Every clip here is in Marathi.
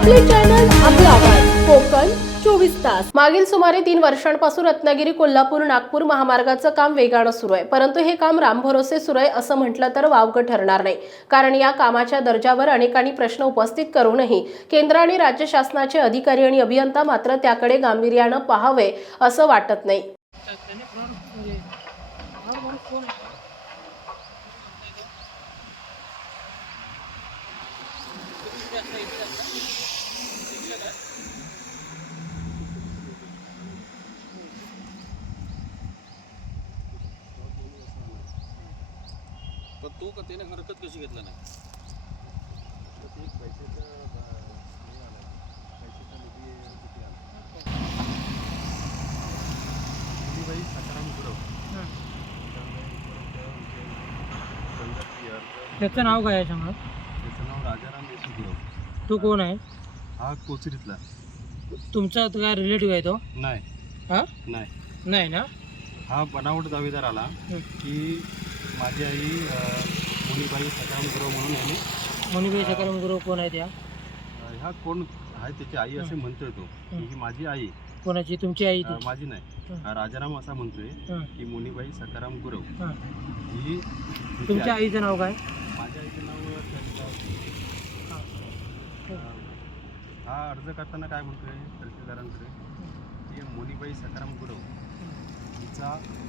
आपले चॅनल आपला आवाज. कोकण चोवीस तास. मागील सुमारे तीन वर्षांपासून रत्नागिरी कोल्हापूर नागपूर महामार्गाचं काम वेगानं सुरू आहे. परंतु हे काम रामभरोसे सुरू आहे असं म्हटलं तर वावगं ठरणार नाही. कारण या कामाच्या दर्जावर अनेकांनी प्रश्न उपस्थित करूनही केंद्र आणि राज्य शासनाचे अधिकारी आणि अभियंता मात्र त्याकडे गांभीर्यानं पाहावे असं वाटत नाही. तू का त्याने हरकत कशी घेतला नाही? हां. त्याचं नाव काय आहे सांगा? त्याचं नाव राजाराम देशमुख तो कोण आहे? हा कोचरीतला. तुमचा तो काय रिलेटिव्ह आहे तो? नाही. हां? नाही. नाही ना? हा बनावट दावेदार आला. की माझी आई मुनीबाई सकाराम गुरव म्हणून यांनी मणिबाई सकाराम गुरु कोण आहे त्या? अं, ह्या कोण आहे त्याची आई असे म्हणतोय तो. की हं. माझी आई. कोणाची? तुमची आई अं, माझी नाही. हं. राजाराम असा म्हणतोय हां. की मुनीबाई सकाराम गुरव हां. ही तुमच्या आई- आईचं नाव काय? माझ्या आईचं नाव हां. अं, हा अर्ज करताना काय म्हणतोय? तहसीलदारांकडे. की मुनीबाई सकाराम गुरव हिचा जन्म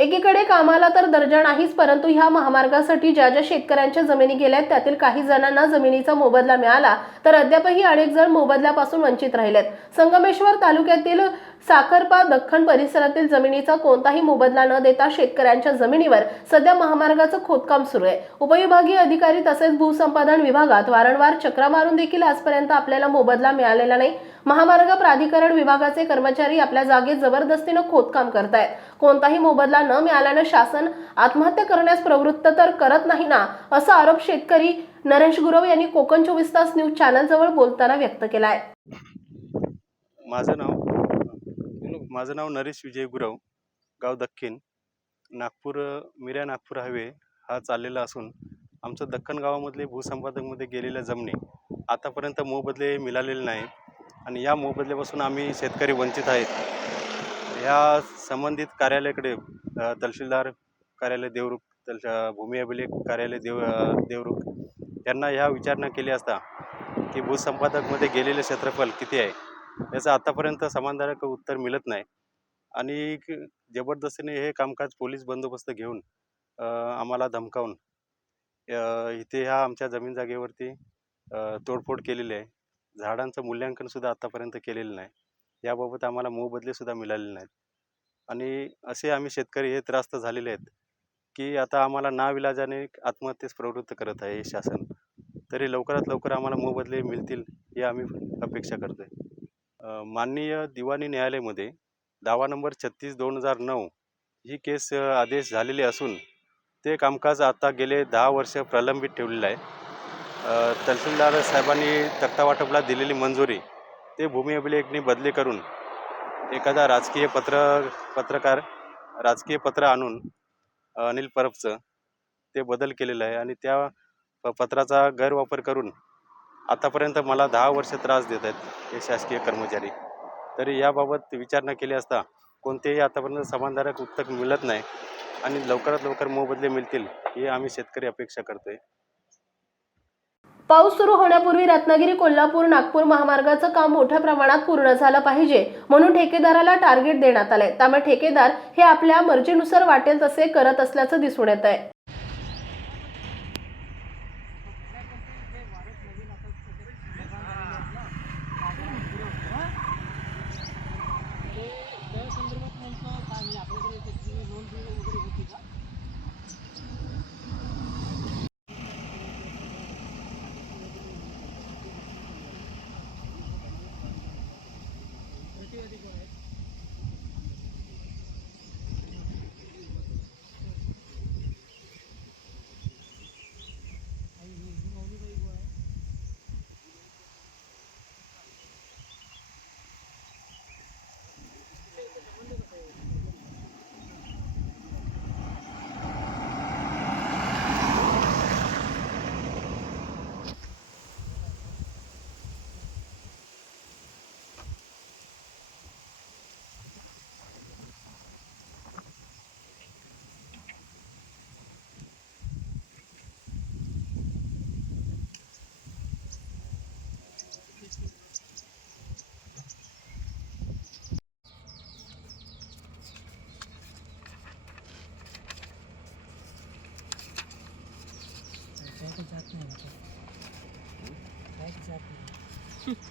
एकीकडे कामाला तर दर्जा नाहीच परंतु ह्या महामार्गासाठी ज्या ज्या शेतकऱ्यांच्या जमिनी गेल्यात त्यातील काही जणांना जमिनीचा मोबदला मिळाला तर अद्यापही अनेक जण मोबदल्यापासून वंचित राहिलेत. संगमेश्वर तालुक्यातील साखरपा दख्खन परिसरातील जमिनीचा कोणताही मोबदला न देता शेतकऱ्यांच्या जमिनीवर सध्या महामार्गाचं खोदकाम सुरू आहे. उपविभागीय अधिकारी तसेच भूसंपादन विभागात वारंवार चक्रा मारून देखील आजपर्यंत आपल्याला मोबदला मिळालेला नाही. महामार्ग प्राधिकरण विभागाचे कर्मचारी आपल्या जागेत जबरदस्तीनं खोदकाम करतायत. कोणताही मोबदला न मिळाल्यानं शासन आत्महत्या करण्यास प्रवृत्त तर करत नाही ना असा आरोप शेतकरी नरेश गुरव यांनी कोकण चोवीस तास न्यूज चॅनलजवळ बोलताना व्यक्त केला आहे माझं नाव माझं नाव नरेश विजय गुरव गाव दख्खीन. नागपूर मिऱ्या नागपूर हायवे हा चाललेला असून आमचं दख्खन गावामधले भूसंपादकमध्ये गेलेल्या जमिनी आतापर्यंत मोबदले मिळालेले नाहीत. आणि या मोबदल्यापासून आम्ही शेतकरी वंचित आहेत. या संबंधित कार्यालयाकडे तहसीलदार कार्यालय देवरुख तल भूमी अभिलेख कार्यालय देव देवरुख यांना ह्या विचारणा केली असता की भूसंपादकमध्ये गेलेले क्षेत्रफळ किती आहे? याचं आत्तापर्यंत समाधानकारक उत्तर मिळत नाही. आणि जबरदस्तीने हे कामकाज पोलीस बंदोबस्त घेऊन आम्हाला धमकावून इथे ह्या आमच्या जमीन जागेवरती तोडफोड केलेली आहे. झाडांचं मूल्यांकनसुद्धा आत्तापर्यंत केलेलं नाही. याबाबत आम्हाला मोबदलेसुद्धा मिळालेले नाहीत. आणि असे आम्ही शेतकरी हे त्रास्त झालेले आहेत की आता आम्हाला नाविलाजाने आत्महत्येस प्रवृत्त करत आहे हे शासन. तरी लवकरात लवकर आम्हाला मोबदले मिळतील ही आम्ही अपेक्षा करतोय. आहे माननीय दिवाणी न्यायालयामध्ये दावा नंबर छत्तीस दोन हजार नऊ ही केस आदेश झालेली असून ते कामकाज आता गेले दहा वर्ष प्रलंबित ठेवलेलं आहे. तहसीलदार साहेबांनी तक्तावाटपला दिलेली मंजुरी ते भूमी अभिलेखनी बदली करून एखादा राजकीय पत्र पत्रकार राजकीय पत्र आणून अनिल परबचं ते बदल केलेलं आहे आणि त्या पत्राचा गैरवापर करून आतापर्यंत मला दहा वर्ष त्रास देत आहेत हे शासकीय कर्मचारी. तरी याबाबत विचारणा केली असता कोणतेही आतापर्यंत समाधानकारक उत्तर मिळत नाही आणि लवकरात लवकर मोबदले मिळतील ही आम्ही शेतकरी अपेक्षा करतोय. पाऊस सुरू होण्यापूर्वी रत्नागिरी कोल्हापूर नागपूर महामार्गाचं काम मोठ्या प्रमाणात पूर्ण झालं पाहिजे म्हणून ठेकेदाराला टार्गेट देण्यात आलंय. त्यामुळे ठेकेदार हे आपल्या मर्जीनुसार वाटेल तसे करत असल्याचं दिसून येत आहे Gracias. बाईक जात नाही आमच्या बाईक जात नाही.